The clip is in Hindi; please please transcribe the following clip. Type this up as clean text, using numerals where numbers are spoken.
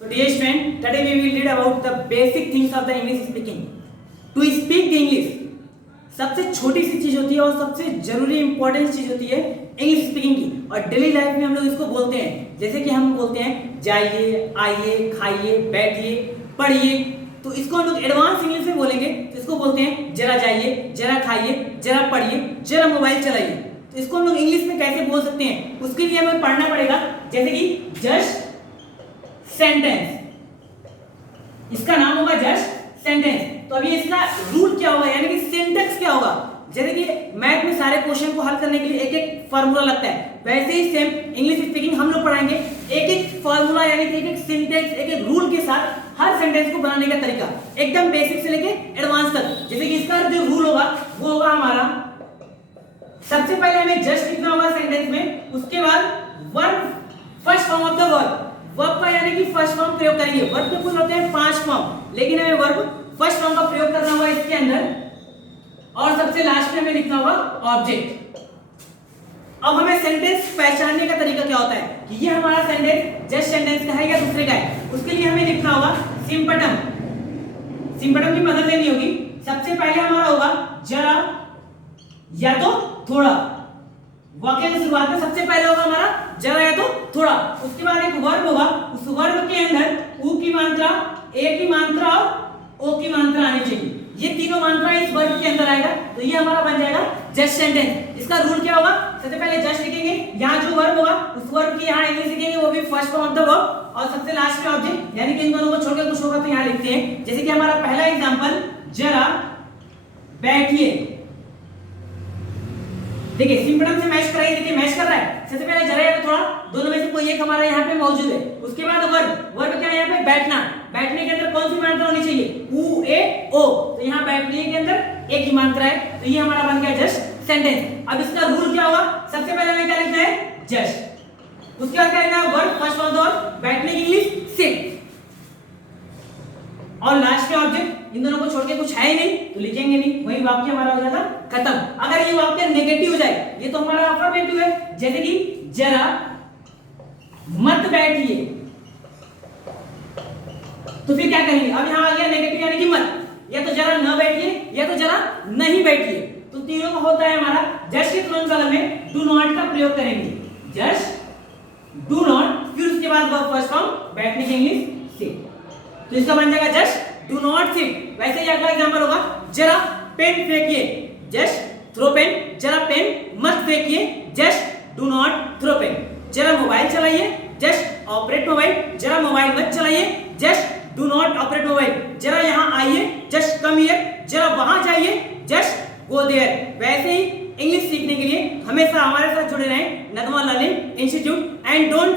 So dear student, today we will read about the basic things of the English speaking. To speak the English, सबसे छोटी सी चीज होती है और सबसे जरूरी इंपॉर्टेंट चीज होती है इंग्लिश स्पीकिंग की। और डेली लाइफ में हम लोग इसको बोलते हैं, जैसे कि हम बोलते हैं जाइए, आइए, खाइए, बैठिए, पढ़िए। तो इसको हम लोग एडवांस इंग्लिश में बोलेंगे तो इसको बोलते हैं जरा जाइए, जरा खाइए, जरा पढ़िए, जरा मोबाइल चलाइए। तो इसको हम लोग इंग्लिश में कैसे बोल सकते हैं, उसके लिए हमें पढ़ना पड़ेगा। जैसे कि जस्ट सेंटेंस, इसका नाम होगा जस्ट सेंटेंस। तो अभी इसका रूल क्या होगा, यानी कि सिंटैक्स क्या होगा। जैसे कि मैथ में सारे क्वेश्चन को हल करने के लिए एक एक फार्मूला लगता है, वैसे ही सेम इंग्लिश स्पीकिंग हम लोग पढ़ाएंगे एक एक फार्मूला, यानी कि एक एक सिंटैक्स, एक एक रूल के साथ हर सेंटेंस को बनाने का तरीका, एकदम बेसिक से लेके एडवांस तक। जैसे कि इसका जो रूल होगा वो होगा हमारा, सबसे पहले हमें जस्ट लिखना होगा सेंटेंस में, उसके बाद verb, first form of the verb, verb का यानी कि फर्स्ट फॉर्म प्रयोग करेंगे। वर्ब के कुल होते हैं 5 फॉर्म, लेकिन हमें वर्ब फर्स्ट फॉर्म का प्रयोग करना होगा इसके अंदर। और सबसे लास्ट में हमें लिखना होगा ऑब्जेक्ट। अब हमें सेंटेंस पहचानने का तरीका क्या होता है कि ये हमारा सेंटेंस जस्ट सेंटेंस का है या दूसरे का है, उसके लिए हमें लिखना होगा सिंपटम। सिंपटम की मदद लेनी होगी। सबसे पहले हमारा होगा जरा या तो थोड़ा। वाक्य की शुरुआत में सबसे पहले होगा हमारा जरा या तो थोड़ा। उसके बाद एक वर्ब होगा, उस वर्ब के अंदर ऊ की मात्रा, ए की मात्रा और ओ की मात्रा आनी चाहिए। ये तीनों मात्रा इस वर्ब के अंदर आएगा, तो ये हमारा बन जाएगा जस्ट सेंटेंस। इसका रूल क्या होगा, सबसे पहले जस्ट लिखेंगे, यहाँ जो वर्ब होगा उस वर्ब की यहाँ इंग्लिश लिखेंगे, वो भी first form of the verb, और सबसे लास्ट में ऑब्जेक्ट, यानी कि इन दोनों को छोड़कर कुछ होगा तो यहाँ लिखते हैं। जैसे कि हमारा पहला एग्जांपल, जरा बैठिए। देखिए सिंपटम से मैच कराइए, देखिए मैच कर रहा है। सबसे पहले जरा या थोड़ा, दोनों में से कोई एक हमारा यहाँ पे मौजूद है। उसके बाद वर्ब, वर्ब क्या है यहाँ पे बैठना। बैठने के अंदर कौन सी मात्रा होनी चाहिए, ऊ ए ओ, तो यहाँ बैठने के अंदर एक ही मात्रा है, तो ये हमारा बन गया जस्ट सेंटेंस। अब इसका रूल क्या होगा, सबसे पहले हमें क्या लिखना है जस्ट, उसके बाद क्या लिखना है वर्ब फर्स्ट फॉर्म और बैठने की इंग्लिश सिट, और लास्ट में ऑब्जेक्ट। इन दोनों को छोड़ के कुछ है ही नहीं तो लिखेंगे नहीं, वही वाक्य हमारा हो जाएगा खत्म। अगर ये वाक्य नेगेटिव हो जाए, ये तो हमारा अफर्मेटिव है, जैसे कि जरा मत बैठिए, तो फिर क्या करेंगे, अब यहां आ गया नेगेटिव यानी कि मत, या तो जरा न बैठिए या तो जरा नहीं बैठिए। तो तीनों का होता है हमारा जस्ट के तुरंत बगल में डू नॉट का प्रयोग करेंगे, जस्ट डू नॉट, फिर उसके बाद वर्ब फर्स्ट फॉर्म बैठने की इंग्लिश सिट, तो इसका बन जाएगा जस्ट डू नॉट सिट। वैसे ही अगला एग्जांपल होगा, जरा पेन फेंकिए, जस्ट थ्रो पेन, जरा पेन मत फेंकिए, just do not throw pen. जरा मोबाइल चलाइए, जस्ट ऑपरेट मोबाइल, जरा मोबाइल मत चलाइए, just do not operate mobile. जरा यहाँ आइए, जस्ट कम हियर, जरा वहां जाइए, जस्ट गो देयर। वैसे ही इंग्लिश सीखने के लिए हमेशा हमारे साथ जुड़े रहें नगमा लर्निंग इंस्टीट्यूट, एंड डोंट